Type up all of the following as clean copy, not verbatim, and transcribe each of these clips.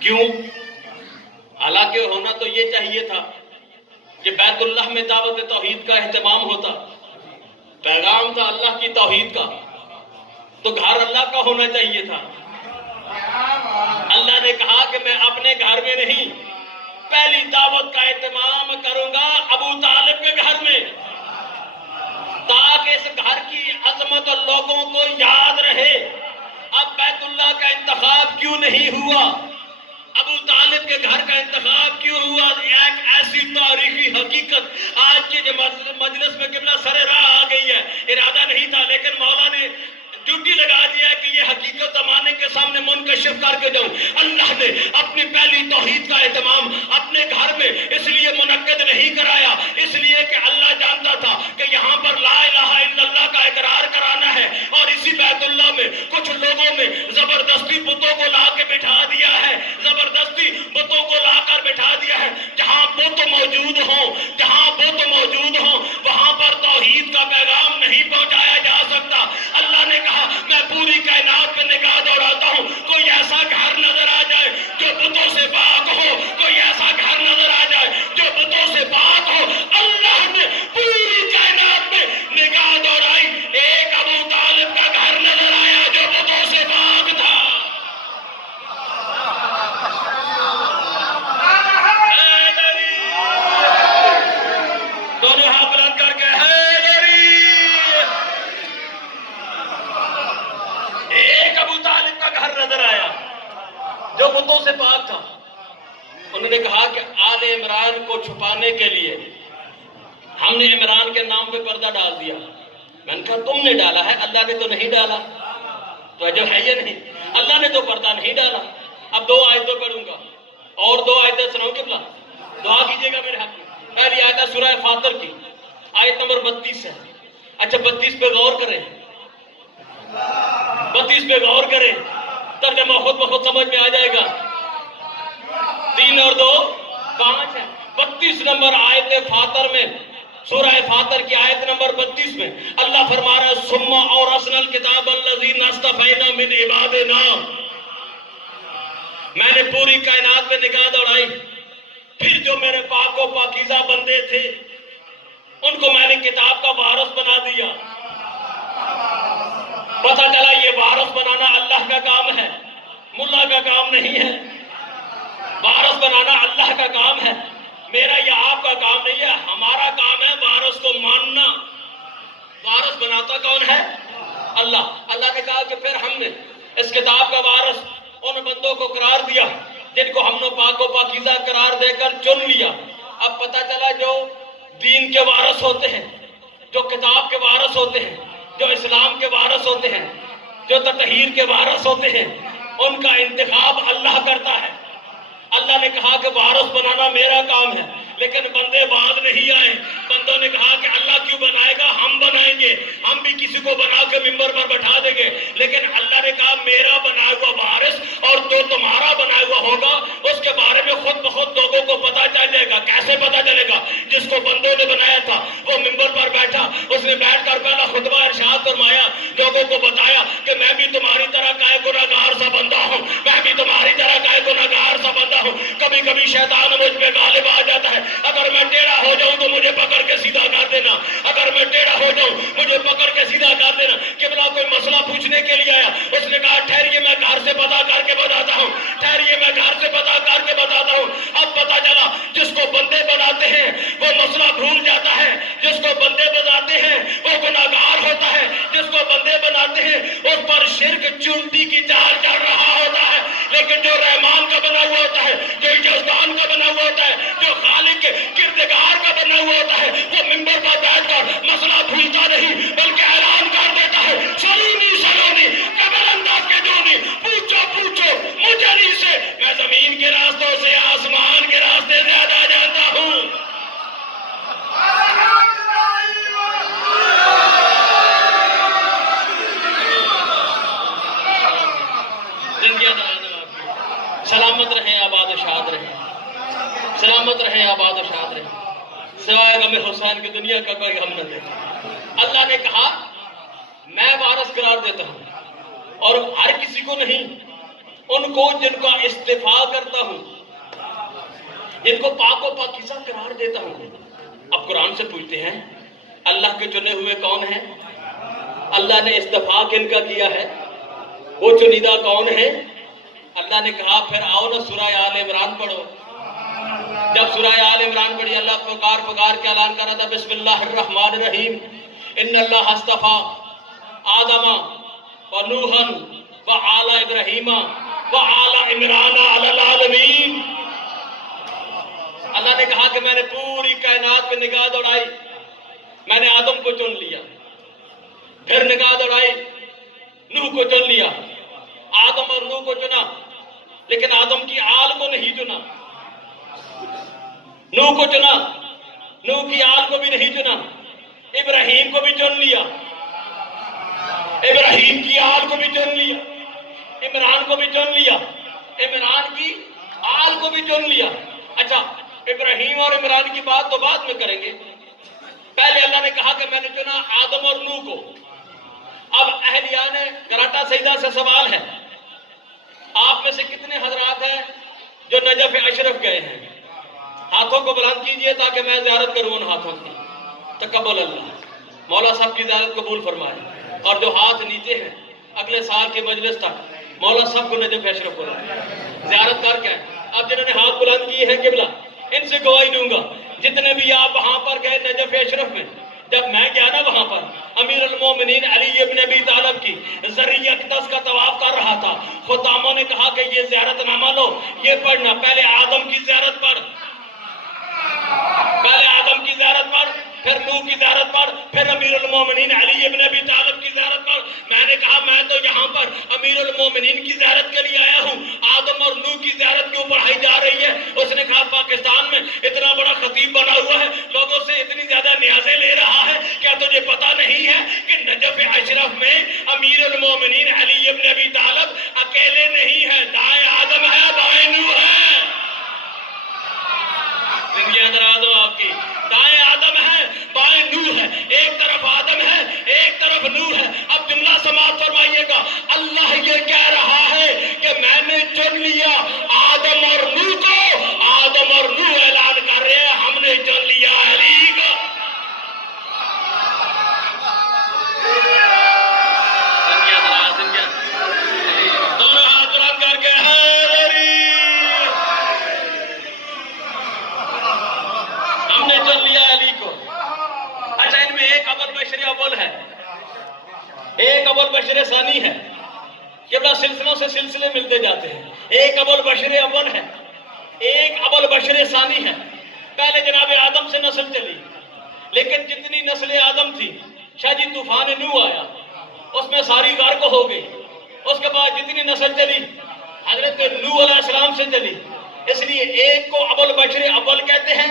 کیوں؟ حالانکہ ہونا تو یہ چاہیے تھا کہ بیت اللہ میں دعوت توحید کا اہتمام ہوتا، پیغام تھا اللہ کی توحید کا، تو گھر اللہ کا ہونا چاہیے تھا۔ اللہ نے کہا کہ میں اپنے گھر میں نہیں، پہلی دعوت کا اہتمام کروں گا ابو طالب کے گھر میں، تاکہ اس گھر کی عظمت اور لوگوں کو یاد رہے۔ اب بیت اللہ کا انتخاب کیوں نہیں ہوا؟ ابو طالب کے گھر کا انتخاب کیوں ہوا؟ ایک ایسی تاریخی حقیقت آج کے مجلس میں قبلہ سر راہ آ گئی ہے، ارادہ نہیں تھا لیکن مولا نے ڈیوٹی لگا دیا کہ یہ حقیقت زمانے کے سامنے منکشف کر کے جاؤں۔ اللہ نے اپنی پہلی توحید کا اہتمام اپنے گھر میں اس لیے منعقد نہیں کرایا، اس لیے کہ اللہ جانتا تھا کہ یہاں پر لا الہ الا اللہ کا اقرار کرانا ہے، اور اسی بیت اللہ میں کچھ لوگوں نے زبردستی بتوں کو لا کے بٹھا دیا ہے، زبردستی بتوں کو لا کر بٹھا دیا ہے۔ جہاں بت موجود ہوں، جہاں بت موجود ہوں، وہاں پر توحید کا پیغام نہیں پہنچایا جا سکتا۔ اللہ نے کہا میں پوری کائنات پہ نگاہ دوڑاتا ہوں، کوئی ایسا گھر نظر آ جائے جو بتوں سے پاک ہو، کوئی ایسا گھر نظر آ جائے جو بتوں سے پاک ہو۔ اللہ نے پوری کائنات میں نگاہ دوڑائی، ایک ابو طالب کا گھر نظر آیا جو بتوں سے پاک تھا۔ دونوں ہاتھ بلند کر کے نظر آیا جو بتوں سے پاک تھا۔ انہوں نے کہا کہ آل عمران کو چھپانے کے لیے ہم نے عمران کے نام پہ پردہ ڈال دیا۔ میں نے کہا تم نے ڈالا ہے، اللہ نے تو نہیں ڈالا۔ تو جب ہے یہ نہیں، اللہ نے تو پردہ نہیں ڈالا۔ اب 2 آیتیں پڑھوں گا اور 2 آیتیں سناؤں قبلہ، دعا کیجیے گا میرے حق میں۔ پہلی آیت ہے سورہ فاطر کی، آیت نمبر 32 ہے۔ اچھا 32 پہ غور کریں، 32 پہ غور کریں، ترجمہ خود بخود سمجھ میں آ جائے گا۔ 3 اور 2 5 ہے۔ 32 نمبر آیت فاطر میں، سورہ فاطر کی آیت نمبر 32 میں اللہ فرما رہا ہے ثم اورثنا الکتاب الذین اصطفینا من عبادنا۔ میں نے پوری کائنات پہ نگاہ دوڑائی، پھر جو میرے پاک و پاکیزہ بندے تھے ان کو میں نے کتاب کا وارث بنا دیا۔ پتہ چلا یہ وارث بنانا اللہ کا کام ہے، ملا کا کام نہیں ہے۔ وارث بنانا اللہ کا کام ہے، میرا یا آپ کا کام نہیں ہے۔ ہمارا کام ہے وارث کو ماننا۔ وارث بناتا کون ہے؟ اللہ۔ اللہ نے کہا کہ پھر ہم نے اس کتاب کا وارث ان بندوں کو قرار دیا جن کو ہم نے پاک و پاکیزہ قرار دے کر چن لیا۔ اب پتہ چلا جو دین کے وارث ہوتے ہیں، جو کتاب کے وارث ہوتے ہیں، جو اسلام کے وارث ہوتے ہیں، جو تطہیر کے وارث ہوتے ہیں، ان کا انتخاب اللہ کرتا ہے۔ اللہ نے کہا کہ وارث بنانا میرا کام ہے، لیکن بندے باز نہیں آئے۔ بندوں نے کہا کہ اللہ کیوں بنائے گا، ہم بنائیں گے، ہم بھی کسی کو بنا کے ممبر پر بٹھا دیں گے۔ لیکن اللہ نے کہا میرا بنایا ہوا وارث اور جو تمہارا بنایا ہوا ہوگا اس کے بارے میں خود بخود لوگوں کو پتا چل جائے گا۔ کیسے پتا چلے گا؟ جس کو بندوں نے بنایا تھا وہ ممبر پر بیٹھا، اس نے بیٹھ کر پہلا خطبہ ارشاد فرمایا، لوگوں کو بتایا کہ میں بھی تمہاری طرح کا ایک گناہگار سا بندہ ہوں، میں بھی تمہاری طرح کا ایک گناہگار سا بندہ ہوں۔ کبھی کبھی شیطان مجھ پہ غالب آ جاتا ہے، اگر میں ٹیڑھا ہو جاؤں تو مجھے پکڑ کے سیدھا کر دینا، اگر میں ٹیڑھا ہو جاؤں مجھے پکڑ کے سیدھا کر دینا۔ قبلہ کوئی مسئلہ پوچھنے کے لیے آیا، اس نے کہا ٹھہریے میں گھر سے پتا کر کے بتاتا ہوں، ٹھہریے میں گھر سے پتا کر کے بتاتا ہوں۔ اب پتا چلا جس کو بندے بناتے ہیں وہ مسئلہ بھول جاتا ہے، جس کو بندے بناتے ہیں وہ گناہگار ہوتا ہے، جس کو بندے بناتے ہیں اس پر شرک چونٹی کی چال چل رہا ہوتا ہے۔ لیکن جو رحمان کا بنا ہوا ہوتا ہے، جو یزدان کا بنا ہوا ہوتا ہے، جو خالق کے کردگار کا بنا ہوا ہوتا ہے، وہ ممبر پر بیٹھ کر مسئلہ بھولتا نہیں بلکہ اعلان کر دیتا ہے سلونی سلونی قبر انداز کے دونی، پوچھو پوچھو مجھے نہیں سے، میں زمین کے راستوں سے آسمان کے راستے زیادہ جانتا ہوں۔ سلامت رہیں، آباد و شاد رہیں، سلامت رہیں، آباد و شاد رہیں، سوائے غم حسین کی دنیا کا کوئی غم نہ دے۔ اللہ نے کہا میں وارث قرار دیتا ہوں، اور ہر کسی کو نہیں، ان کو جن کا استفاء کرتا ہوں، جن کو پاک و پاکیزہ قرار دیتا ہوں۔ اب قرآن سے پوچھتے ہیں اللہ کے چنے ہوئے کون ہیں؟ اللہ نے استفاء کن کا کیا ہے؟ وہ چنیدہ کون ہے؟ اللہ نے کہا پھر آؤ نا سورہ آل عمران پڑھو۔ جب سورہ آل عمران پڑھی، اللہ پکار کے اعلان کر رہا تھا بسم اللہ الرحمن الرحیم، ان اللہ اصطفیٰ آدم و نوحا و آل ابراہیم و آل عمران علی العالمین۔ اللہ نے کہا کہ میں نے پوری کائنات پہ نگاہ دوڑائی، میں نے آدم کو چن لیا، پھر نگاہ دوڑائی نوح کو چن لیا، آدم اور نوح کو چنا، لیکن آدم کی آل کو نہیں چنا۔ نوح کو چنا، نوح کی آل کو بھی نہیں چنا۔ ابراہیم کو بھی چن لیا، ابراہیم کی آل کو بھی چن لیا۔ عمران کو بھی چن لیا، عمران کی آل کو بھی چن لیا۔ اچھا، ابراہیم اور عمران کی بات تو بعد میں کریں گے، پہلے اللہ نے کہا کہ میں نے چنا آدم اور نوح کو۔ اب اہلیان گراٹا سیدہ سے سوال ہے، آپ میں سے کتنے حضرات ہیں جو نجف اشرف گئے ہیں؟ ہاتھوں کو بلند کیجئے تاکہ میں زیارت کروں ان ہاتھوں کی۔ تقبل اللہ، مولا صاحب کی زیارت قبول فرمائے۔ اور جو ہاتھ نیچے ہیں، اگلے سال کے مجلس تک مولا صاحب کو نجف اشرف کو زیارت کر کے، اب جنہوں نے ہاتھ بلند کیے ہیں قبلہ، ان سے گواہی دوں گا جتنے بھی آپ وہاں پر گئے نجف اشرف میں، جب میں گیا نا وہاں پر امیر المومنین علی ابن ابی طالب کی ذریعہ اقدس کا طواف کر رہا تھا، خداموں نے کہا کہ یہ زیارت نامہ لو، یہ پڑھنا، پہلے آدم کی زیارت پڑھ، پہلے آدم کی زیارت پڑھ، پھر نوح کی زیارت پڑھ، پھر امیر المومنین علی ابن ابی طالب کی زیارت پڑھ۔ میں نے کہا میں تو یہاں پر امیر المومنین کی زیارت کے لیے آیا ہوں، آدم اور نوح کی زیارت کیوں پڑھائی جا رہی ہے؟ اس نے کہا پاکستان میں اتنا بڑا خطیب بنا ہوا ہے، لوگوں سے اتنی زیادہ نیازیں لے رہا ہے، کیا تجھے پتا نہیں ہے کہ نجف اشرف میں امیر المومنین علی ابن ابی طالب اکیلے نہیں ہے، دائیں آدم ہے بائیں نوح ہے۔ زندگیاں دراز ہو آپ کی، دائیں آدم ہے بائیں نوح ہے، ایک طرف آدم ہے ایک طرف نوح ہے۔ اب جملہ سماعت فرمائیے گا، اللہ یہ کہہ رہا ہے کہ میں نے چن لیا آدم اور نوح کو، آدم اور نوح اعلان کر رہے ہیں ہم نے چن لیا علی کو۔ دونوں ہاتھ بلند کر کے ہم نے چن لیا علی کو۔ اچھا، ان میں ایک ابو البشر اول ہے، ایک ابو البشر ثانی ہے، یہ بڑا سلسلوں سے سلسلے ملتے جاتے ہیں۔ ایک ابو البشر اول ہے، ایک ابو البشر ثانی ہے۔ پہلے جناب آدم سے نسل چلی، لیکن جتنی نسل آدم تھی، شاہ جی طوفان نوح آیا، اس میں ساری غرق ہو گئی۔ اس کے بعد جتنی نسل چلی حضرت نوح علیہ السلام سے چلی، اس لیے ایک کو ابو البشر اول کہتے ہیں،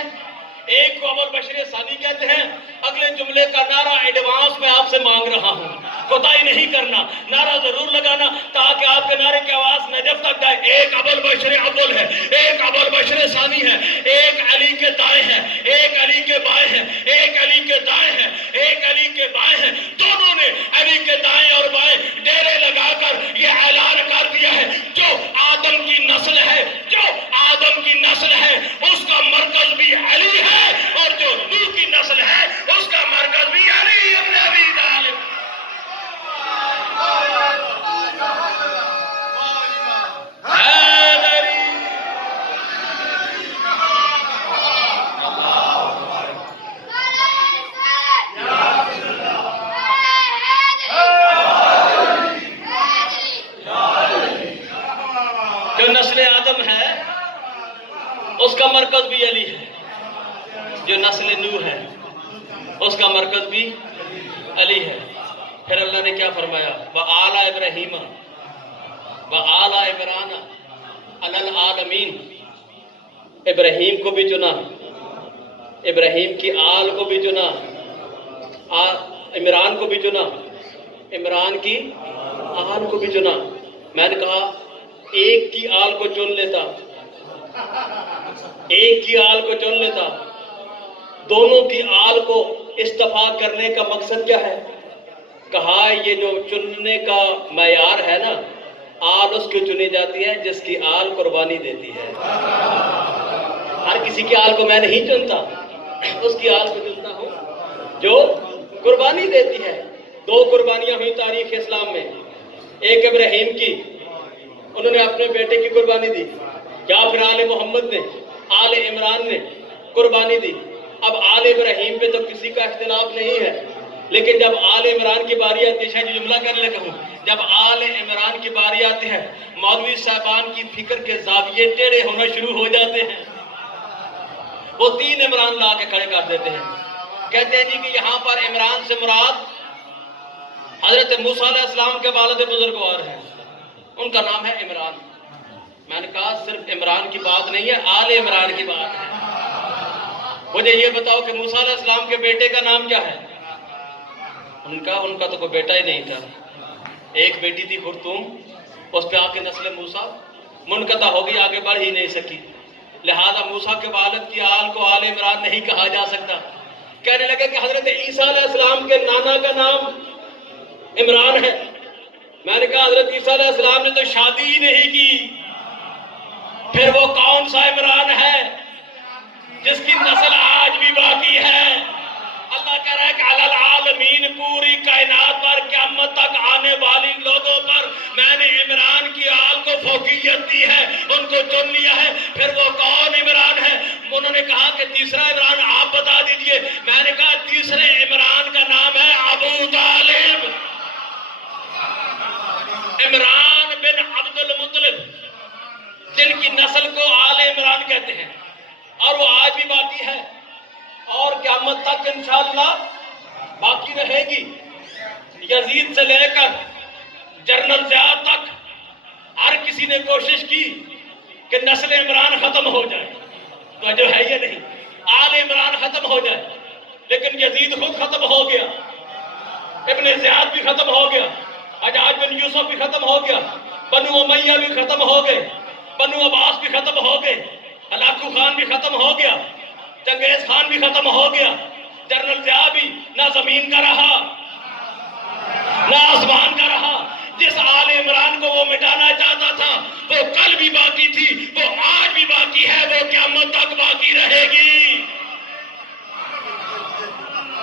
ایک کو ابو البشر ثانی کہتے ہیں۔ اگلے جملے کا نعرہ ایڈوانس میں آپ سے مانگ رہا ہوں، کوتاہی نہیں کرنا، نعرہ ضرور لگانا تاکہ آپ کے نعرے کی آواز نجف تک جائے۔ ایک ابو البشر اول ہے، ایک ابو البشر ثانی ہے، ایک علی کے دائیں ہے، ایک علی کے بائیں ہے، ایک علی کے دائیں ہے، ایک علی کے بائیں ہے۔ دونوں نے علی کے دائیں اور بائیں ڈیرے لگا کر یہ اعلان کر دیا ہے جو آدم کی نسل ہے، جو آدم کی نسل ہے اس کا مرکز بھی علی ہے، اور جو نوح کی نسل ہے اس کا مرکز بھی علی ابن ابی طالب۔ جو نسل آدم ہے اس کا مرکز بھی علی ہے، جو نسل نوح ہے اس کا مرکز بھی علی ہے۔ پھر اللہ نے کیا فرمایا؟ وَآلَ إِبْرَاهِيمَ وَآلَ عِمْرَانَ عَلَى الْعَالَمِينَ۔ ابراہیم کو بھی چنا، ابراہیم کی آل کو بھی چنا، عمران کو بھی چنا، عمران کی آل کو بھی چنا۔ میں نے کہا ایک کی آل کو چن لیتا، ایک کی آل کو چن لیتا، دونوں کی آل کو استفاء کرنے کا مقصد کیا ہے؟ کہا یہ جو چننے کا معیار ہے نا، آل اس کی چنی جاتی ہے جس کی آل قربانی دیتی ہے۔ ہر کسی کی آل کو میں نہیں چنتا، اس کی آل کو چنتا ہوں جو قربانی دیتی ہے۔ دو قربانیاں ہوئی تاریخ اسلام میں، ایک ابراہیم کی، انہوں نے اپنے بیٹے کی قربانی دی، یا پھر آل محمد نے، آل عمران نے قربانی دی۔ اب آل ابراہیم پہ تو کسی کا اختلاف نہیں ہے، لیکن جب آل عمران کی باری آتی ہے، شاید جملہ کرنے لگا ہوں، جب آل عمران کی باری آتی ہے مولوی صاحبان کی فکر کے زاویے ٹیڑھے ہونا شروع ہو جاتے ہیں۔ وہ 3 عمران لا کے کھڑے کر دیتے ہیں، کہتے ہیں جی کہ یہاں پر عمران سے مراد حضرت موسیٰ علیہ السلام کے والد بزرگوار ہیں، ان کا نام ہے عمران۔ میں نے کہا صرف عمران کی بات نہیں ہے، آل عمران کی بات ہے۔ مجھے یہ بتاؤ کہ موسیٰ علیہ السلام کے بیٹے کا نام کیا ہے؟ ان کا تو کوئی بیٹا ہی نہیں تھا، ایک بیٹی تھی خرطوم، اس پہ آ کے نسل موسیٰ منقطع ہو گئی، آگے بڑھ ہی نہیں سکی، لہذا موسیٰ کے والد کی آل کو آل عمران نہیں کہا جا سکتا۔ کہنے لگے کہ حضرت عیسیٰ علیہ السلام کے نانا کا نام عمران ہے۔ میں نے کہا حضرت عیسیٰ علیہ السلام نے تو شادی ہی نہیں کی، پھر وہ کون سا عمران ہے جس کی نسل آج بھی باقی ہے؟ اللہ کہہ رہا ہے کہ علی العالمین، پوری کائنات پر قیامت تک آنے والی لوگوں پر میں نے عمران کی آل کو فوقیت دی ہے، ان کو چن لیا ہے۔ پھر وہ کون عمران ہے؟ انہوں نے کہا کہ تیسرا عمران آپ بتا دیجئے۔ میں نے کہا تیسرے عمران کا نام ہے ابو طالب، عمران بن عبد المطلب، جن کی نسل کو آل عمران کہتے ہیں، اور وہ آج بھی باقی ہے اور قیامت تک انشاءاللہ باقی رہے گی۔ یزید سے لے کر جنرل ضیاء تک ہر کسی نے کوشش کی کہ نسل عمران ختم ہو جائے، تو جو ہے یہ نہیں، آل عمران ختم ہو جائے، لیکن یزید خود ختم ہو گیا، ابن زیاد بھی ختم ہو گیا، حجاج بن یوسف بھی ختم ہو گیا، بنو امیہ بھی ختم ہو گئے، بنو عباس بھی ختم ہو گئے، ہلاکو خان بھی ختم ہو گیا، چنگیز خان بھی ختم ہو گیا، جنرل ضیاء بھی نہ زمین کا رہا نہ آسمان کا رہا۔ جس آل عمران کو وہ مٹانا چاہتا تھا وہ کل بھی باقی تھی، وہ آج بھی باقی ہے، وہ قیامت تک باقی رہے گی۔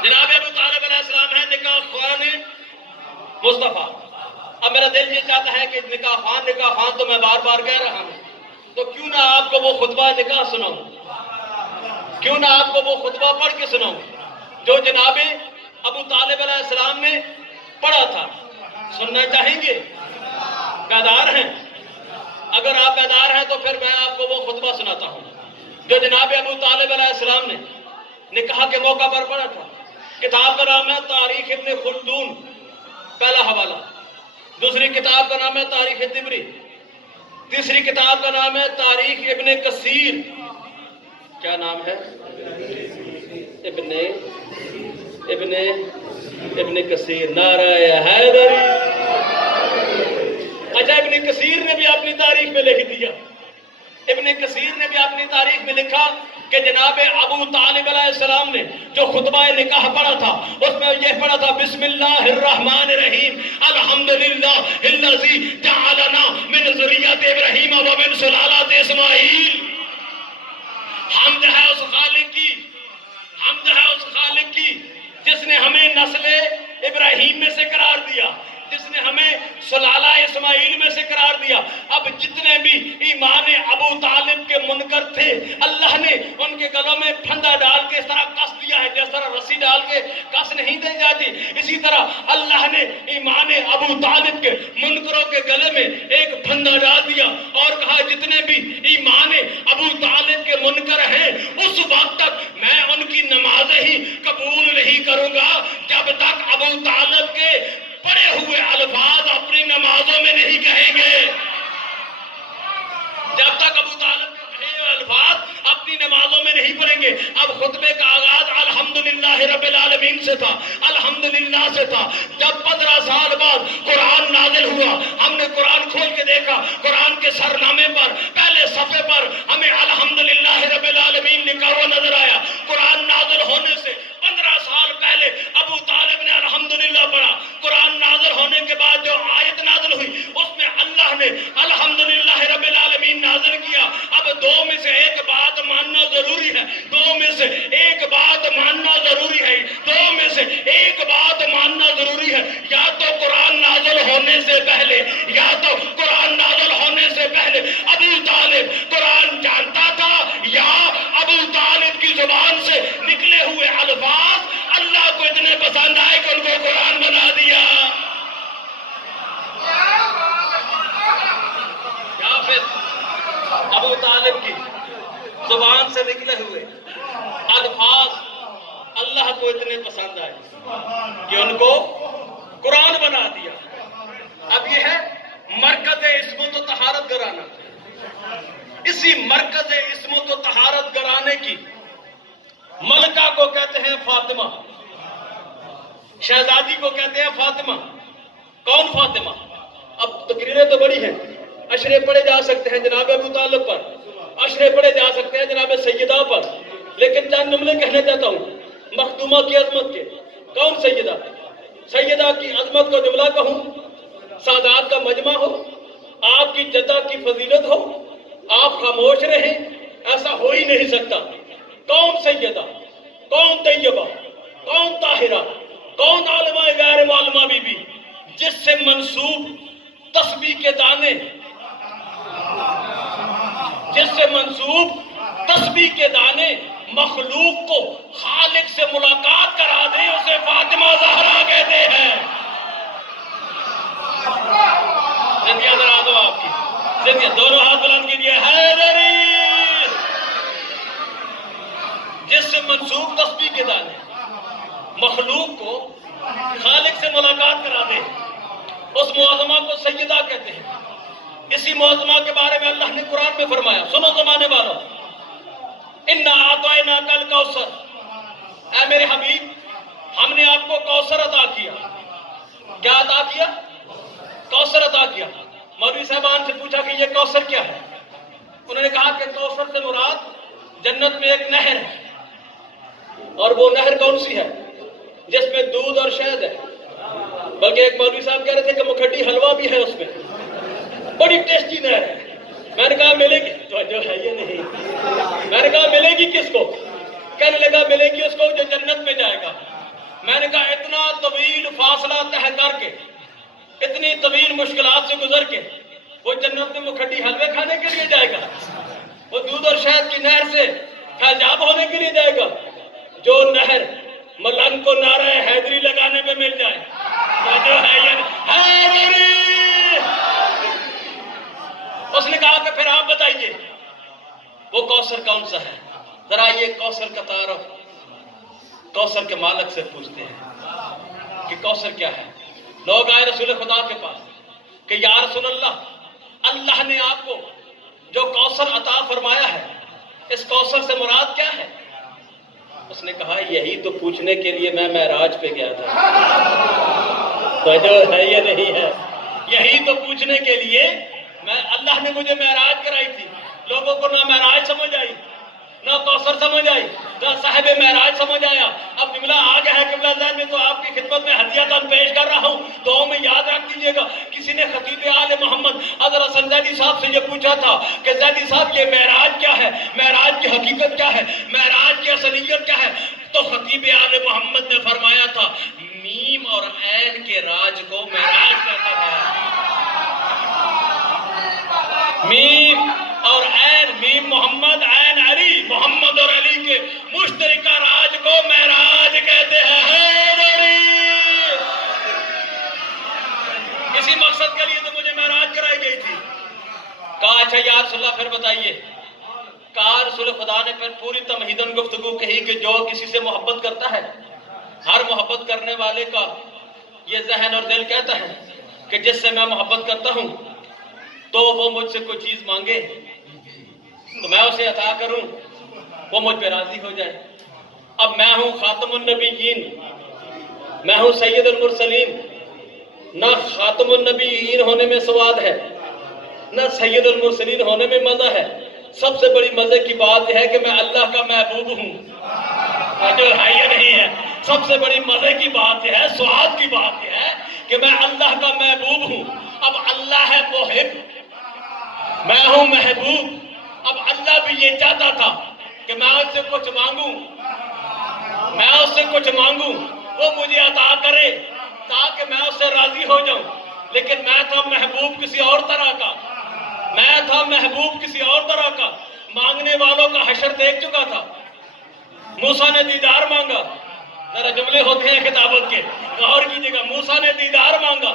جناب ابو طالب علیہ السلام ہے نکاح خوان مصطفیٰ۔ اب میرا دل یہ چاہتا ہے کہ نکاح خوان تو میں بار بار کہہ رہا ہوں، تو کیوں نہ آپ کو وہ خطبہ نکاح سناؤں، کیوں نہ آپ کو وہ خطبہ پڑھ کے سناؤں جو جناب ابو طالب علیہ السلام نے پڑھا تھا۔ سننا چاہیں گے؟ بیدار ہیں؟ اگر آپ بیدار ہیں تو پھر میں آپ کو وہ خطبہ سناتا ہوں جو جناب ابو طالب علیہ السلام نے نکاح کے موقع پر پڑھا تھا۔ کتاب کا نام ہے تاریخ ابن خلدون، پہلا حوالہ۔ دوسری کتاب کا نام ہے تاریخ طبری۔ تیسری کتاب کا نام ہے تاریخ ابن کثیر۔ کیا نام ہے؟ ابن کثیر۔ نعرہ حیدری۔ اچھا، ابن کثیر نے بھی اپنی تاریخ میں لکھ دیا، ابن کثیر نے بھی اپنی تاریخ میں لکھا کہ جناب ابو طالب علیہ السلام نے جو خطبہ نکاح پڑھا تھا اس میں یہ پڑھا تھا بسم اللہ الرحمن الرحیم الحمدللہ الذی جعلنا من ذریۃ ابراہیم و من سلالۃ اسماعیل۔ حمد ہے اس خالق کی، حمد ہے اس خالق کی جس نے ہمیں نسل ابراہیم میں سے قرار دیا، جس نے ہمیں سلالہ اسماعیل میں سے قرار دیا۔ اب جتنے بھی ایمان ابو طالب کے منکر تھے، اللہ نے ان کے گلوں میں پھندا ڈال کے اس طرح کس دیا ہے، جس طرح رسی ڈال کے کس نہیں دی جاتی، اسی طرح اللہ نے ایمان ابو طالب کے منکروں کے گلے میں ایک پھندا ڈال دیا اور کہا جتنے بھی ایمان ابو طالب کے منکر ہیں اس وقت تک میں ان کی نمازیں ہی قبول نہیں کروں گا جب تک ابو طالب کے پڑے ہوئے الفاظ اپنی نمازوں میں نہیں کہیں گے، جب تک ابو طالب کے کہے ہوئے الفاظ اپنی نمازوں میں نہیں پڑھیں گے۔ اب خطبے کا آغاز الحمدللہ رب العالمین سے تھا، الحمدللہ سے تھا۔ جب 15 سال بعد قرآن نازل ہوا، ہم نے قرآن کھول کے دیکھا، قرآن کے سرنامے پر پہلے صفحے پر ہمیں الحمدللہ رب العالمین لکھا ہوا نظر آیا۔ قرآن نازل ہونے سے 15 سال پہلے ابو طالب نے الحمدللہ پڑھا۔ قرآن نازل ہونے کے بعد جو آیت نازل ہوئی اس میں اللہ نے دو میں سے ایک بات ماننا ضروری ہے، دو میں سے ایک بات ماننا ضروری ہے، دو میں سے ایک بات ماننا ضروری ہے، یا تو قرآن نازل ہونے سے پہلے، یا تو قرآن نازل ہونے سے پہلے ابو طالب قرآن جانتا تھا، یا ابو طالب کی زبان سے نکلے ہوئے الفاظ اللہ کو اتنے پسند آئے کہ ان کو قرآن بنا دیا، یا پھر ابو طالب کی زبان سے نکلے ہوئے الفاظ اللہ کو اتنے پسند آئے کہ ان کو قرآن بنا دیا۔ اب یہ ہے مرکز عصمت و طہارت گرانا، اسی مرکز عصمت و طہارت گرانے کی ملکہ کو کہتے ہیں فاطمہ، شہزادی کو کہتے ہیں فاطمہ۔ کون فاطمہ؟ اب تقریریں تو بڑی ہیں، اشرے پڑھے جا سکتے ہیں جناب ابو طالب پر، اشرے پڑھے جا سکتے ہیں جناب سیدہ پر، لیکن چند جملے کہنا چاہتا ہوں مخدومہ کی عظمت کے۔ کون سیدہ؟ سیدہ کی عظمت کو جملہ کہوں، سادات کا مجمع ہو، آپ کی جدہ کی فضیلت ہو، آپ خاموش رہیں، ایسا ہو ہی نہیں سکتا۔ کون سیدہ، کون طیبہ، کون طاہرہ، کون عالمہ غیر معلومہ بی بی جس سے منسوب تسبیح کے دانے، جس سے منسوب تسبیح کے دانے مخلوق کو خالق سے ملاقات کرا دیں، اسے فاطمہ زہرا کہتے ہیں۔ زندگی ذرا دو آپ کی زندگی، دونوں ہاتھ بلند کیجئے، حیدری، جس سے منسوب تسبیح کے دانے مخلوق کو خالق سے ملاقات کرا دے، اس معظمہ کو سیدہ کہتے ہیں۔ اسی معظمہ کے بارے میں اللہ نے قرآن میں فرمایا، سنو زمانے والوں، اِنَّا أَعْطَيْنَاكَ الْكَوْثَرَ، اے میرے حبیب ہم نے آپ کو کوثر عطا کیا۔ کیا عطا کیا؟ کوثر عطا کیا۔ مولوی صاحبان سے پوچھا کہ یہ کوثر کیا ہے؟ انہوں نے کہا کہ کوثر سے مراد جنت میں ایک نہر ہے، اور وہ نہر کون سی ہے؟ جس میں دودھ اور شہد ہے، بلکہ ایک مولوی صاحب کہہ رہے تھے کہ مکھٹی حلوہ بھی ہے اس میں، بڑی ٹیسٹی نہر ہے۔ میں نے کہا ملے گی تو جو ہے یہ نہیں، میں نے کہا ملے گی کس کو؟ کہنے لگا ملے گی اس کو جو جنت میں جائے گا۔ میں نے کہا اتنا طویل فاصلہ طے کر کے، اتنی طویل مشکلات سے گزر کے وہ جنت میں مکھٹی حلوے کھانے کے لیے جائے گا؟ وہ دودھ اور شہد کی نہر سے فیضاب ہونے کے لیے جائے گا؟ جو نہر ملنگ کو نعرہ حیدری لگانے میں مل جائے، جو ہے یہ حیدری، اس نے کہا کہ پھر آپ بتائیے وہ کوثر کون سا ہے؟ ذرا یہ کوثر کا تعارف کوثر کے مالک سے پوچھتے ہیں کہ کوثر کیا ہے۔ لوگ آئے رسول خدا کے پاس کہ یا رسول اللہ، اللہ نے آپ کو جو کوثر عطا فرمایا ہے، اس کوثر سے مراد کیا ہے؟ اس نے کہا یہی تو پوچھنے کے لیے میں معراج پہ گیا تھا۔ تو جو ہے یہ نہیں ہے، یہی تو پوچھنے کے لیے اللہ نے مجھے معراج کرائی تھی۔ لوگوں کو نہ معراج سمجھ آئی، نہ کوثر سمجھ آئی، نہ صاحب معراج سمجھ آیا۔ اب قبلہ آ گیا ہے، قبلہ ذہن میں تو آپ کی خدمت میں ہدیہ تن پیش کر رہا ہوں، دعاؤں میں یاد رکھ دیجیے گا۔ کسی نے خطیب آل محمد حضرت حسن زیدی صاحب سے یہ پوچھا تھا کہ زیدی صاحب یہ معراج کیا ہے، معراج کی حقیقت کیا ہے، معراج کی اصلیت کیا ہے؟ تو خطیب آل محمد نے فرمایا تھا میم اور عین کے راج کو معراج کہتے ہیں۔ میم اور عین، میم محمد، عین علی، محمد اور علی کے مشترکہ راج کو معراج کہتے ہیں۔ اسی مقصد کے لیے تو مجھے معراج کرائی گئی تھی۔ کہا اچھا یا رسول اللہ پھر بتائیے۔ کہا رسول خدا نے پھر پوری تمہیدن گفتگو کہی کہ جو کسی سے محبت کرتا ہے، ہر محبت کرنے والے کا یہ ذہن اور دل کہتا ہے کہ جس سے میں محبت کرتا ہوں تو وہ مجھ سے کوئی چیز مانگے تو میں اسے عطا کروں، وہ مجھ پہ راضی ہو جائے۔ اب میں ہوں خاتم النبیین، میں ہوں سید المرسلین، نہ خاتم النبیین ہونے میں سواد ہے، نہ سید المرسلین ہونے میں مزہ ہے۔ سب سے بڑی مزے کی بات یہ ہے کہ میں اللہ کا محبوب ہوں، جو ہے یہ نہیں ہے۔ سب سے بڑی مزے کی بات یہ ہے، سواد کی بات یہ ہے کہ میں اللہ کا محبوب ہوں۔ اب اللہ ہے محب، میں ہوں محبوب، اب اللہ یہ چاہتا تھا کہ میں اس سے کچھ مانگوں، میں اس سے کچھ مانگوں، وہ مجھے عطا کرے تاکہ میں اس سے راضی ہو جاؤں، لیکن میں تھا محبوب کسی اور طرح کا، میں تھا محبوب کسی اور طرح کا، مانگنے والوں کا حشر دیکھ چکا تھا۔ موسیٰ نے دیدار مانگا، ذرا جملے ہوتے ہیں خطابت کے، غور کیجئے گا، موسیٰ نے دیدار مانگا،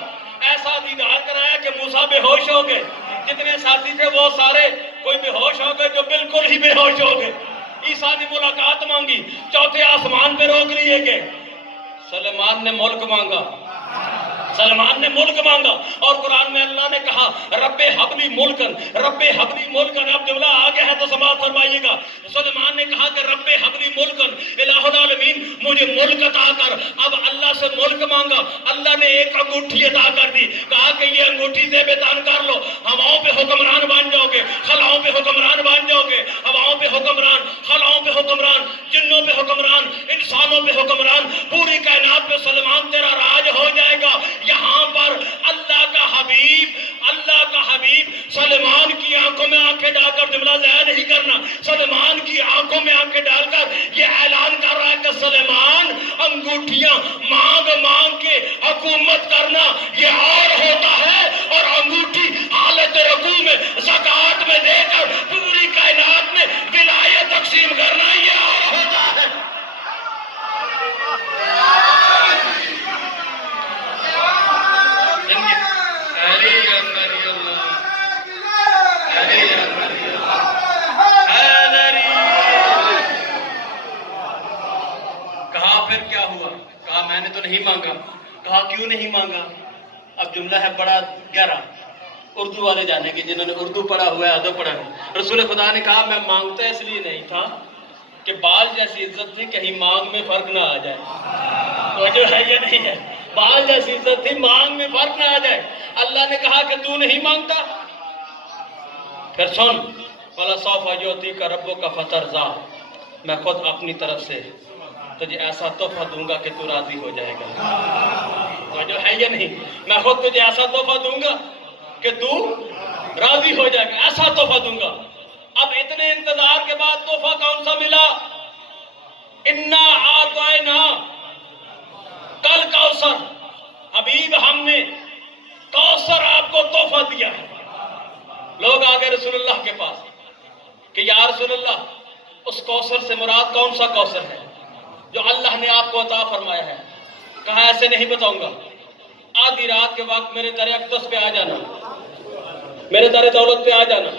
ایسا دیدار کرایا کہ موسیٰ بے ہوش ہو گئے، جتنے ساتھی تھے وہ سارے کوئی بے ہوش ہو گئے جو بالکل ہی بے ہوش ہو گئے۔ عیسیٰ نے ملاقات مانگی، چوتھے آسمان پہ روک لیے گئے۔ سلیمان نے ملک مانگا، سلمان نے ملک مانگا، اور قرآن میں اللہ نے کہا رب حبلی ملکن، رب حبلی ملکن۔ اب جملہ آگے ہے تو سماعت فرمائیے گا۔ سلمان نے کہا کہ رب حبلی ملکن، الہ العالمین مجھے ملک عطا کر۔ اب اللہ سے ملک مانگا، اللہ نے ایک انگوٹھی عطا کر دی، کہا کہ یہ انگوٹھی زیب تن کر لو، ہواؤں پہ حکمران بن جاؤ گے، خلاؤں پہ حکمران بن جاؤ گے، ہواؤں پہ حکمران، خلاؤں پہ حکمران، جنوں پہ حکمران، انسانوں پہ حکمران، پوری کائنات پہ سلمان تیرا راج ہو جائے گا۔ یہاں پر اللہ کا حبیب سلمان کی آنکھوں میں آنکھیں ڈال کر، جملہ ضائع نہیں کرنا، سلمان کی آنکھوں میں آنکھیں ڈال کر یہ اعلان کر رہا ہے کہ سلمان انگوٹھیاں مانگ مانگ کے حکومت کرنا یہ اور ہوتا ہے، اور انگوٹھی حالت رکوع میں زکوٰۃ میں دے کر پوری کائنات میں ولایت تقسیم کرنا یہ اور ہوتا ہے۔ کہا پھر کیا ہوا؟ کہا میں نے تو نہیں مانگا۔ کہا کیوں نہیں مانگا؟ اب جملہ ہے بڑا گہرا، اردو والے جانے گے جنہوں نے اردو پڑھا ہوا ہے، ادب پڑھا ہے۔ رسول خدا نے کہا میں مانگتا اس لیے نہیں تھا کہ بال جیسی عزت تھی، کہیں مانگ میں فرق نہ آ جائے۔ تو جو ہے یہ نہیں ہے، بال جیسی عزت تھی، مانگ میں فرق نہ آ جائے۔ اللہ نے کہا کہ تو نہیں مانگتا، پھر سن فَلَسَوْفَ يُعْطِيكَ رَبُّكَ فَتَرْضَىٰ، میں خود اپنی طرف سے تجھے ایسا تحفہ دوں گا کہ تو راضی ہو جائے گا۔ تو جو ہے یہ نہیں، میں خود تجھے ایسا تحفہ دوں گا کہ تو راضی ہو جائے گا، ایسا تحفہ دوں گا۔ اب اتنے انتظار کے بعد تحفہ کون سا ملا؟ اِنَّا أَعْطَيْنَا کل کوثر، حبیب ہم نے کوثر آپ کو تحفہ دیا ہے۔ لوگ آگے رسول اللہ کے پاس کہ یا رسول اللہ اس کوثر سے مراد کون سا کوثر ہے جو اللہ نے آپ کو عطا فرمایا ہے؟ کہا ایسے نہیں بتاؤں گا، آدھی رات کے وقت میرے در اقدس پہ آ جانا، میرے در دولت پہ آ جانا،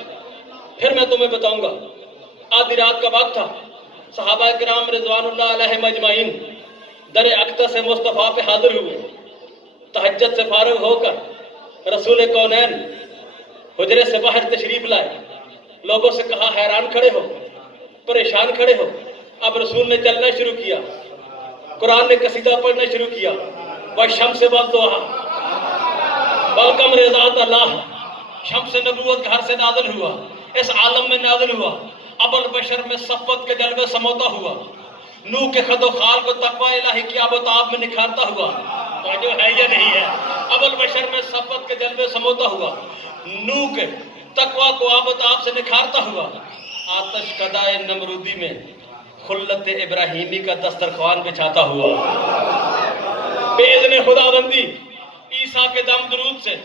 پھر میں تمہیں بتاؤں گا۔ آدھی رات کا وقت تھا، صحابہ کرام رضوان اللہ علیہم اجمعین در اقدس مصطفیٰ پہ حاضر ہوئے، تہجد سے فارغ ہو کر رسول کونین حجرے سے باہر تشریف لائے، لوگوں سے کہا حیران کھڑے ہو، پریشان کھڑے ہو۔ اب رسول نے چلنا شروع کیا، قرآن نے قصیدہ پڑھنا شروع کیا، وَالشَّمْسِ وَالضُّحَىٰ وَالْقَمَرِ ذَاتَ اللَّهِ، شمس نبوت گھر سے نازل ہوا، اس عالم میں نازل ہوا، ابوالبشر میں صفت کے جلوے سموتا ہوا، نوح کے خد و خال کو تقوی الہی کی آب و تاب میں نکھارتا ہوا۔ تو جو ہے یہ نہیں ہے، ابوالبشر میں صفت کے جلوے سموتا ہوا، نوح کے تقوی کو آب و تاب سے نکھارتا ہوا، آتش کدائے نمرودی میں خلت ابراہیمی کا دسترخوان بچھاتا ہوا، باذن خداوندی عیسیٰ کے دم درود سے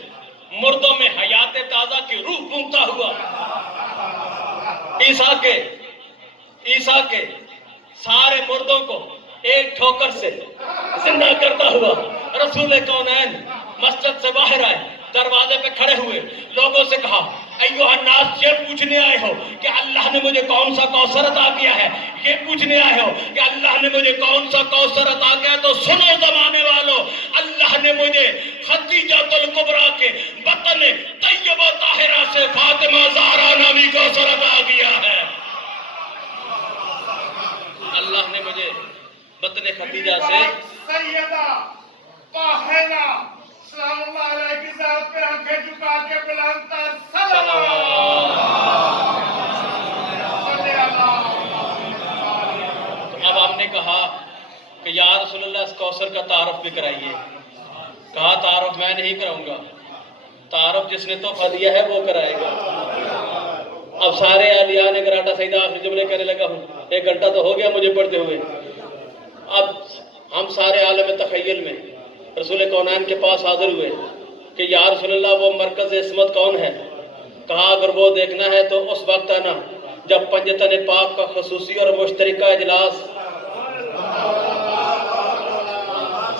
مردوں میں حیات تازہ کی روح پھونکتا ہوا، عیسیٰ کے سارے مردوں کو ایک ٹھوکر سے زندہ کرتا ہوا۔ رسول کونین مسجد سے باہر آئے، دروازے پہ کھڑے ہوئے، لوگوں سے کہا ایوہ الناس، یہ پوچھنے آئے ہو کہ اللہ نے مجھے کون سا کوثر عطا کیا ہے؟ یہ پوچھنے آئے ہو کہ اللہ نے مجھے کون سا کوثر عطا کیا ہے؟ تو سنو زمانے والوں، اللہ نے مجھے خدیجۃ الکبریٰ کے بطن طیبہ طاہرہ سے فاطمہ زہرا نامی کوثر عطا کیا ہے۔ اللہ نے مجھے بطن خدیجہ سے سیدہ طاہرہ صلی اللہ علیہ کی ذات پہ آنکھیں جھکا کے بلند تر اب ہم نے کہا کہ یا رسول اللہ اس کوثر کا تعارف بھی کرائیے۔ کہا تعارف میں نہیں کراؤں گا، تعارف جس نے تحفہ دیا ہے وہ کرائے گا۔ اب سارے اہلیان گراٹا سیدہ آخری جملے کہنے لگا ہوں، 1 گھنٹہ تو ہو گیا مجھے پڑھتے ہوئے۔ اب ہم سارے عالم تخیل میں رسول کونین کے پاس حاضر ہوئے کہ یا رسول اللہ وہ مرکز عصمت کون ہے؟ کہا اگر وہ دیکھنا ہے تو اس وقت آنا جب پنجتن پاک کا خصوصی اور مشترکہ اجلاس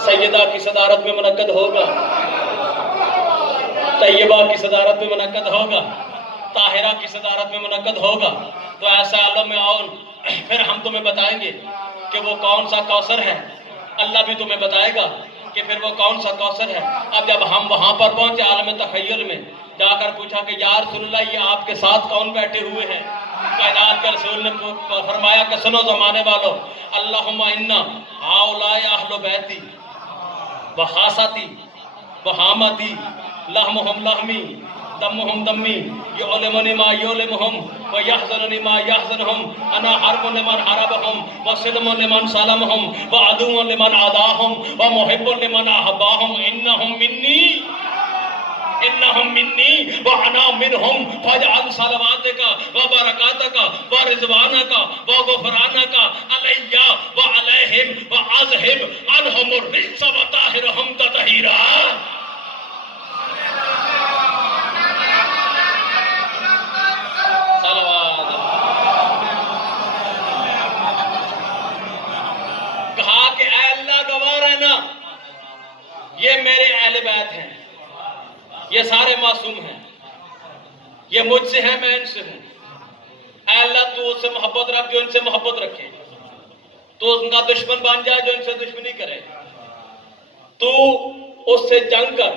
سیدہ کی صدارت میں منعقد ہوگا، طیبہ کی صدارت میں منعقد ہوگا، طاہرہ کی صدارت میں منعقد ہوگا۔ تو ایسا عالم میں آؤ، پھر ہم تمہیں بتائیں گے کہ وہ کون سا کوثر ہے، اللہ بھی تمہیں بتائے گا کہ پھر وہ کون سا کوثر ہے۔ اب جب ہم وہاں پر پہنچے عالم تخیل میں، جا کر پوچھا کہ یا رسول اللہ یہ آپ کے ساتھ کون بیٹھے ہوئے ہیں؟ کائنات کے رسول نے فرمایا کہ سنو زمانے والو، اللہم انا ہؤلاء اہل بیتی وخاصتی وحامتی لحمہم لحمی دمہم دمی یعلمنی ما یعلمہم ویحزننی ما یحزنہم انا حرب لمن حربہم وسلم لمن سلمہم وعدو لمن عداہم ومحب لمن احباہم انہم منی وانا منہم فاجعل صلواتک وبرکاتک ورضوانک وغفرانک علی وعلیہم واذہب عنہم الرجس وطہرہم تطہیرا۔ کہا کہ اے اللہ گواہ رہنا یہ میرے اہل بیت ہیں، یہ سارے معصوم ہیں، یہ مجھ سے ہیں میں ان سے ہوں۔ اے اللہ تو ان سے محبت رکھ جو ان سے محبت رکھے، تو ان کا دشمن بن جائے جو ان سے دشمنی کرے، تو اس سے جنگ کر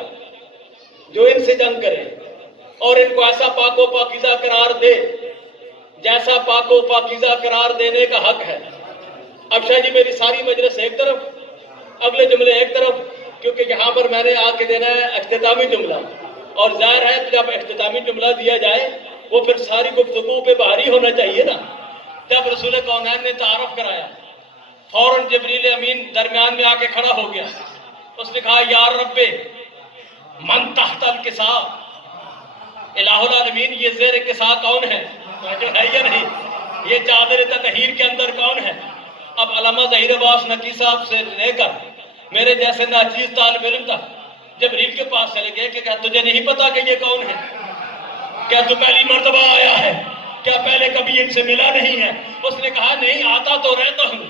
جو ان سے جنگ کرے، اور ان کو ایسا پاک و پاکیزہ قرار دے جیسا پاک و پاکیزہ قرار دینے کا حق ہے۔ اب شاہ جی میری ساری مجلس ایک طرف، اگلے جملے ایک طرف، کیونکہ یہاں پر میں نے آ کے دینا ہے اختتامی جملہ، اور ظاہر ہے جب اختتامی جملہ دیا جائے وہ پھر ساری گفتگو پہ بھاری ہونا چاہیے نا۔ جب رسول کونین نے تعارف کرایا، فوراً جبریل امین درمیان میں آ کے کھڑا ہو گیا۔ اس نے کہا یا رب من تحت الکساء، الہ العالمین یہ زیر کساء کون ہے؟ جو ہے یا نہیں؟ یہ چادر تطہیر کے اندر کون ہے؟ اب علامہ ظہیر عباس نقی صاحب سے لے کر میرے جیسے ناچیز طالب علم تک جبریل کے پاس چلے گئے کہ کیا تجھے نہیں پتا کہ یہ کون ہے؟ کیا تو پہلی مرتبہ آیا ہے؟ کیا پہلے کبھی ان سے ملا نہیں ہے؟ اس نے کہا نہیں، آتا تو رہتا ہوں،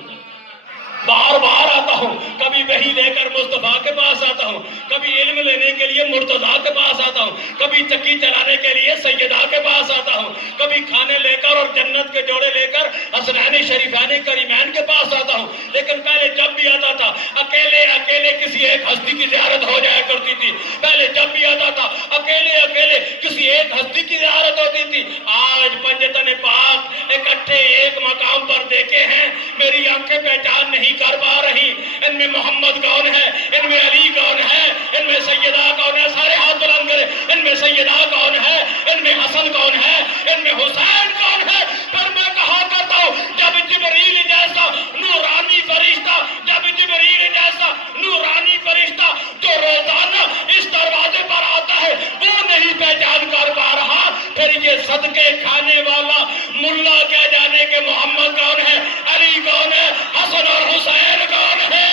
بار بار آتا ہوں، کبھی وحی لے کر مصطفیٰ کے پاس آتا ہوں، کبھی علم لینے کے لیے مرتضیٰ کے پاس آتا ہوں، کبھی چکی چلانے کے لیے سیدہ کے پاس آتا ہوں، کبھی کھانے لے کر اور جنت کے جوڑے لے کر حسنین شریفین کریمین کے پاس آتا ہوں۔ لیکن پہلے جب بھی آتا تھا اکیلے اکیلے کسی ایک ہستی کی زیارت ہو جایا کرتی تھی، پہلے جب بھی آتا تھا اکیلے اکیلے کسی ایک ہستی کی زیارت ہوتی تھی۔ آج پنجتن پاک اکٹھے ایک مقام پر دیکھے ہیں، میری آنکھیں پہچان نہیں کر پا رہی ان میں محمد کون ہے، ان میں علی کون ہے، ان میں سیدہ کون ہے، سارے ہاتھ بلند کرے، ان میں سیدہ کون ہے، ان میں حسن کون ہے، ان میں حسین کون ہے۔ پھر میں کہا کرتا ہوں جب جبریل جیسا نورانی فرشتہ، جب جبریل جیسا نورانی فرشتہ جو روزانہ اس دروازے پر آتا ہے وہ نہیں پہچان کر پا رہا، پھر یہ صدقے کھانے والا ملا کہہ جانے کے محمد کون ہے، علی کون ہے، حسن اور حسین کون ہے؟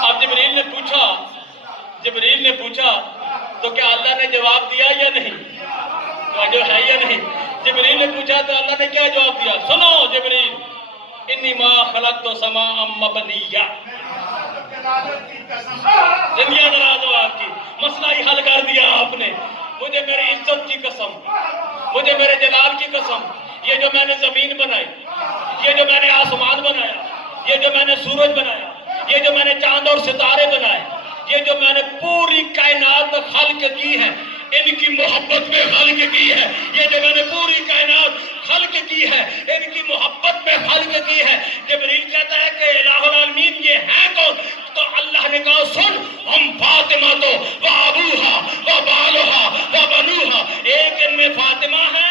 اب جبریل نے پوچھا تو کیا اللہ نے جواب دیا یا نہیں؟ جو ہے یا نہیں؟ جبریل نے پوچھا تو اللہ نے کیا جواب دیا؟ سنو جبریل، انی ما خلقت سماء مبنیہ، دنیا دراز ہو آپ کی، مسئلہ ہی حل کر دیا آپ نے۔ مجھے میری عزت کی قسم، مجھے میرے جلال کی قسم، یہ جو میں نے زمین بنائی، یہ جو میں نے آسمان بنایا، یہ جو میں نے سورج بنایا، یہ جو میں نے چاند اور ستارے بنائے، یہ جو میں نے پوری کائنات خلق کی ہے، ان کی محبت میں خلق کی ہے۔ یہ جو میں نے پوری کائنات خلق کی ہے، ان کی محبت میں خلق کی ہے۔ جبریل کہتا ہے کہ الہ العالمین یہ ہے کون؟ تو اللہ نے کہا سن، ہم فاطمہ تو و ابوہا و بالہا و بنوہا، ایک ان میں فاطمہ ہے،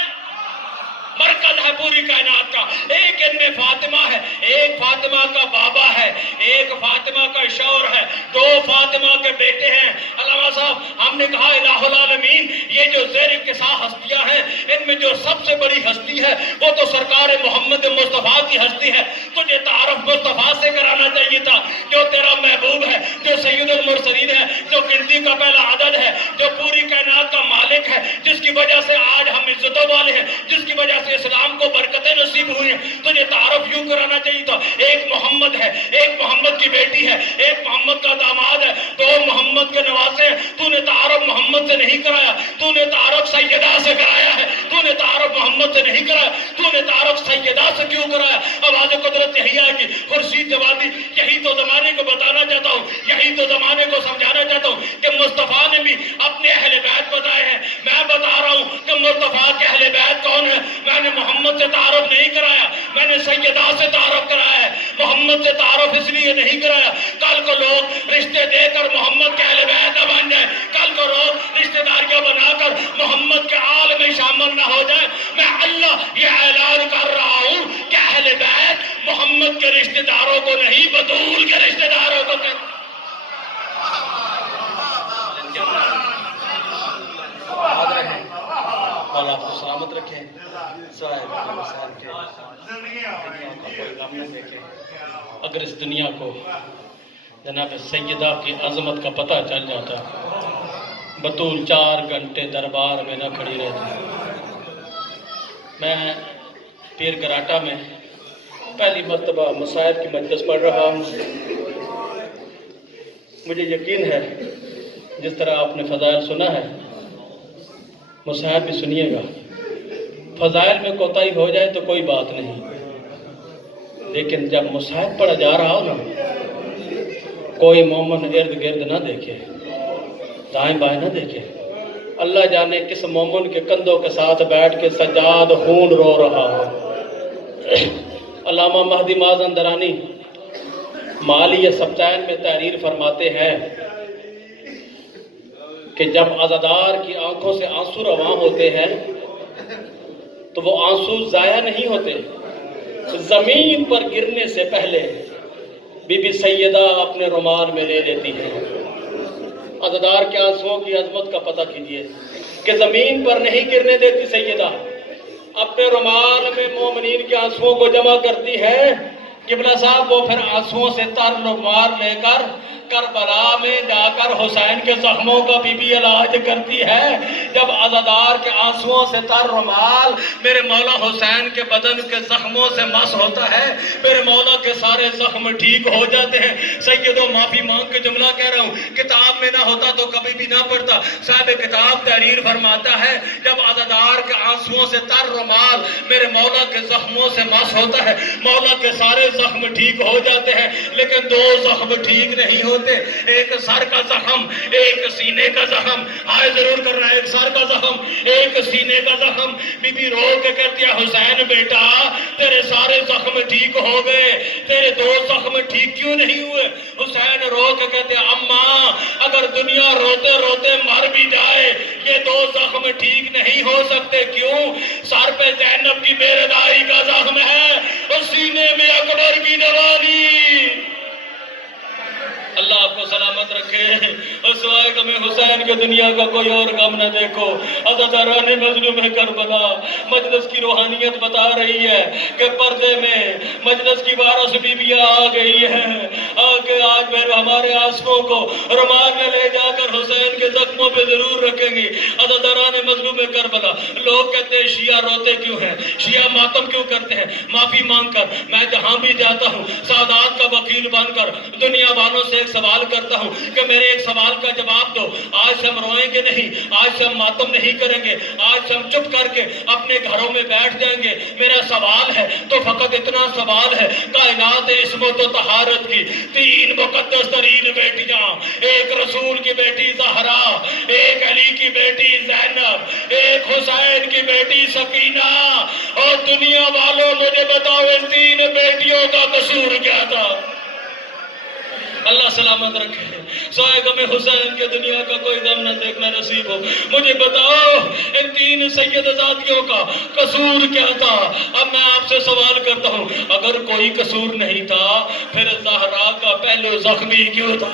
مرکز ہے پوری کائنات کا، ایک ان میں فاطمہ ہے، ایک فاطمہ کا بابا ہے، دو فاطمہ کے بیٹے ہیں۔ علامہ صاحب ہم نے کہا الہ العالمین یہ جو زیر اکتساء ہستیاں ہیں ان میں جو سب سے بڑی ہستی ہے وہ تو سرکار محمد مصطفیٰ کی ہستی ہے۔ تجھے تعارف مصطفیٰ سے کرانا چاہیے تھا، جو تیرا محبوب ہے، جو سید المرسلین ہے، جو گنتی کا پہلا عدد ہے، جو پوری کائنات کا مالک ہے، جس کی وجہ سے آج ہم عزتوں والے ہیں، جس کی وجہ سے اسلام کو برکتیں نصیب ہوئی ہیں۔ تجھے تعارف یوں کرانا چاہیے تھا، ایک محمد ہے، ایک محمد کی بیٹی ہے، ایک محمد کا داماد ہے، دو محمد کے نواسے ہیں۔ تو نے تعارف محمد سے نہیں کرایا، تو نے تعارف سیدہ سے کرایا ہے۔ تو نے تعارف محمد سے نہیں کرایا، تو نے تعارف سیدہ سے کیوں کرایا؟ آواز قدرت یہی آئے گی، خورشید جوادی یہی تو زمانے کو بتانا چاہتا ہوں، یہی تو زمانے کو سمجھانا چاہتا ہوں کہ مصطفیٰ نے بھی اپنے اہل بیت بتائے ہیں۔ میں بتا رہا ہوں کہ مصطفیٰ کے اہل بیت کون ہے۔ میں نے محمد سے تعارف نہیں کرایا، میں نے سیدہ سے تعارف کرایا ہے۔ محمد سے تعارف اس لیے نہیں کرایا کل کو لوگ رشتے دے کر محمد کے اہل بیت نہ بن جائیں، کل کو لوگ رشتے داریاں بنا کر محمد کے آل میں شامل نہ ہو جائیں۔ میں اللہ یہ اعلان کر رہا ہوں کہ اہل بیت محمد کے رشتے داروں کو نہیں، بطول کے رشتے داروں کو اللہ آپ کو سلامت رکھیں، اگر اس دنیا کو جناب سیدہ کی عظمت کا پتہ چل جاتا، بطول 4 گھنٹے دربار میں نہ کھڑی رہتی۔ میں پیر گراٹا میں پہلی مرتبہ مصائب کی مجلس پڑھ رہا ہوں۔ مجھے یقین ہے جس طرح آپ نے فضائل سنا ہے مصائب بھی سنیے گا۔ فضائل میں کوتاہی ہو جائے تو کوئی بات نہیں، لیکن جب مصائب پڑھا جا رہا ہو نا، کوئی مومن ارد گرد نہ دیکھے، دائیں بائیں نہ دیکھے۔ اللہ جانے کس مومن کے کندھوں کے ساتھ بیٹھ کے سجاد خون رو رہا ہو۔ علامہ مہدی معاذ اندرانی مالی سبتین میں تحریر فرماتے ہیں کہ جب عزادار کی آنکھوں سے آنسو رواں ہوتے ہیں تو وہ آنسو ضائع نہیں ہوتے، زمین پر گرنے سے پہلے بی بی سیدہ اپنے رومال میں لے لیتی ہے۔ عزادار کے آنسوؤں کی عظمت کا پتہ کیجئے کہ زمین پر نہیں گرنے دیتی سیدہ، اپنے رومال میں مومنین کے آنسوؤں کو جمع کرتی ہے۔ قبلہ صاحب وہ پھر آنسوؤں سے تر رومال لے کر کربلا میں جا کر حسین کے زخموں کا بھی علاج کرتی ہے۔ جب عزادار کے آنسوؤں سے تر رومال میرے مولا حسین کے بدن کے زخموں سے مس ہوتا ہے، میرے مولا کے سارے زخم ٹھیک ہو جاتے ہیں۔ سیدوں معافی مانگ کے جملہ کہہ رہا ہوں، کتاب میں نہ ہوتا تو کبھی بھی نہ پڑھتا۔ صاحب کتاب تحریر فرماتا ہے جب عزادار کے آنسوؤں سے تر رومال میرے مولا کے زخموں سے مس ہوتا ہے، مولا کے سارے زخم ٹھیک ہو جاتے ہیں، لیکن 2 زخم ٹھیک نہیں ہوتے، ایک سر کا زخم، ایک سینے کا زخم۔ آئے ضرور کر رہا ہے، ایک سر کا زخم، ایک سینے کا زخم۔ بی بی رو کے کہتی ہے حسین بیٹا تیرے سارے زخم ٹھیک ہو گئے، تیرے 2 زخم ٹھیک کیوں نہیں ہوئے؟ حسین رو کے کہتے ہیں اماں اگر دنیا روتے روتے مر بھی جائے یہ 2 زخم ٹھیک نہیں ہو سکتے۔ کیوں؟ سر پہ زینب کی بے رضائی کا زخم ہے اور سینے میں اکبر کی جوانی۔ اللہ آپ کو سلامت رکھے اور سوائے غم حسین کے دنیا کا کوئی اور غم نہ دیکھو۔ عزاداران مظلوم کربلا مجلس کی روحانیت بتا رہی ہے کہ پردے میں مجلس کی وارث بیویاں آ گئی ہیں، آگے آج پھر ہمارے آنسوؤں کو رومال میں لے جا کر حسین کے زخموں پہ ضرور رکھیں گی۔ عزاداران مظلوم کربلا لوگ کہتے ہیں شیعہ روتے کیوں ہیں، شیعہ ماتم کیوں کرتے ہیں؟ معافی مانگ کر میں جہاں بھی جاتا ہوں سادات کا وکیل بن کر دنیا والوں سے سوال کرتا ہوں کہ میرے ایک سوال کا جواب دو۔ آج سے ہم روئیں گے نہیں، آج سے ہم ماتم نہیں کریں گے، آج سے ہم چپ کر کے اپنے گھروں میں بیٹھ جائیں گے۔ میرا سوال ہے تو فقط اتنا سوال ہے، کائنات عصمت و طہارت کی 3 مقدس ترین بیٹیاں، ایک رسول کی بیٹی زہرا، ایک علی کی بیٹی زینب، ایک حسین کی بیٹی سکینہ، اور دنیا والوں مجھے بتاؤ ان 3 بیٹیوں کا قصور کیا تھا؟ اللہ سلامت رکھے، سوائے غم حسین کے دنیا کا کوئی غم نہ دیکھنا نصیب ہو۔ مجھے بتاؤ ان 3 سیدزادیوں کا قصور کیا تھا؟ اب میں آپ سے سوال کرتا ہوں، اگر کوئی قصور نہیں تھا پھر زہرا کا پہلو زخمی کیوں تھا؟